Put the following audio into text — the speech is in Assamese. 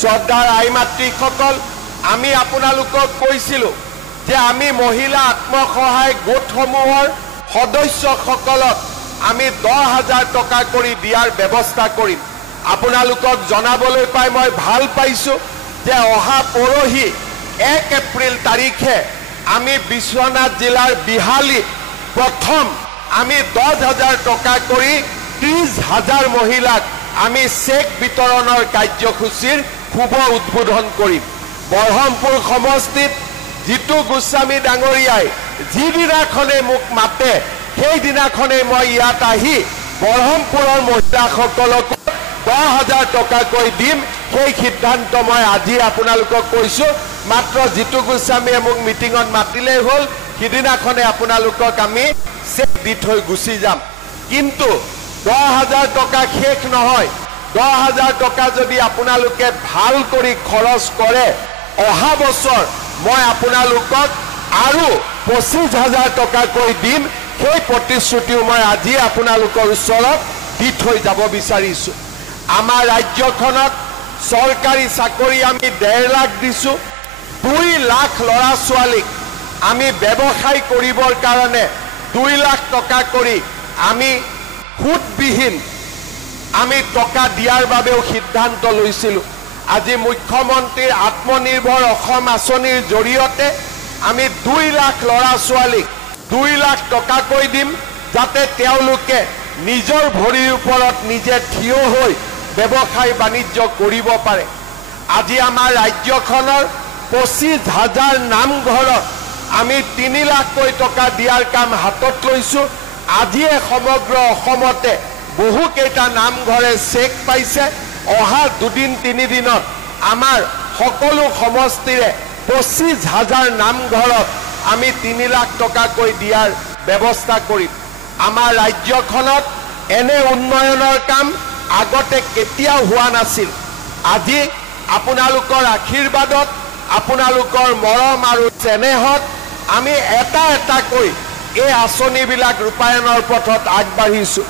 শ্ৰদ্ধাৰ আই মাতৃসকল, আমি আপোনালোকক কৈছিলোঁ যে আমি মহিলা আত্মসহায়ক গোটসমূহৰ সদস্যসকলক আমি 10,000 টকা কৰি দিয়াৰ ব্যৱস্থা কৰিম। আপোনালোকক জনাবলৈ পাই মই ভাল পাইছোঁ যে অহা পৰহি 1 এপ্ৰিল তাৰিখে আমি বিশ্বনাথ জিলাৰ বিহালীত প্ৰথম আমি 10,000 টকা কৰি 30,000 মহিলাক আমি চেক বিতৰণৰ কাৰ্যসূচীৰ শুভ উদ্বোধন কৰিম। বৰহমপুৰ সমষ্টিত জিতু গোস্বামী ডাঙৰীয়াই যিদিনাখনে মোক মাতে সেইদিনাখনে মই ইয়াত আহি বৰহমপুৰৰ মহিলাসকলক 10,000 টকাকৈ দিম। সেই সিদ্ধান্ত মই আজি আপোনালোকক কৈছোঁ। মাত্ৰ জিতু গোস্বামীয়ে মোক মিটিঙত মাতিলেই হ'ল, সিদিনাখনে আপোনালোকক আমি চেক দি থৈ গুচি যাম। কিন্তু 10,000 টকা শেষ নহয়। 10,000 টকা যদি আপোনালোকে ভাল কৰি খৰচ কৰে, অহা বছৰ মই আপোনালোকক আৰু 25,000 টকাকৈ দিম। সেই প্ৰতিশ্ৰুতিও মই আজি আপোনালোকৰ ওচৰত দি থৈ যাব বিচাৰিছোঁ। আমাৰ ৰাজ্যখনত চৰকাৰী চাকৰি আমি 1.5 লাখ দিছোঁ। 2 লাখ ল'ৰা ছোৱালীক আমি ব্যৱসায় কৰিবৰ কাৰণে 2 লাখ টকা কৰি আমি সুতবিহীন আমি টকা দিয়াৰ বাবেও সিদ্ধান্ত লৈছিলোঁ। আজি মুখ্যমন্ত্ৰীৰ আত্মনিৰ্ভৰ অসম আঁচনিৰ জৰিয়তে আমি 2 লাখ ল'ৰা ছোৱালীক 2 লাখ টকাকৈ দিম, যাতে তেওঁলোকে নিজৰ ভৰিৰ ওপৰত নিজে থিয় হৈ ব্যৱসায় বাণিজ্য কৰিব পাৰে। আজি আমাৰ ৰাজ্যখনৰ 25,000 নামঘৰত আমি 3 লাখকৈ টকা দিয়াৰ কাম হাতত লৈছোঁ। আজিয়ে সমগ্ৰ অসমতে বহুকেইটা নামঘৰে চেক পাইছে। অহা 2-3 দিনত আমাৰ সকলো সমষ্টিৰে 25,000 নামঘৰত আমি 3 লাখ টকাকৈ দিয়াৰ ব্যৱস্থা কৰিম। আমাৰ ৰাজ্যখনত এনে উন্নয়নৰ কাম আগতে কেতিয়াও হোৱা নাছিল। আজি আপোনালোকৰ আশীৰ্বাদত, আপোনালোকৰ মৰম আৰু চেনেহত আমি এটা এটাকৈ এই আঁচনিবিলাক ৰূপায়ণৰ পথত আগবাঢ়িছোঁ।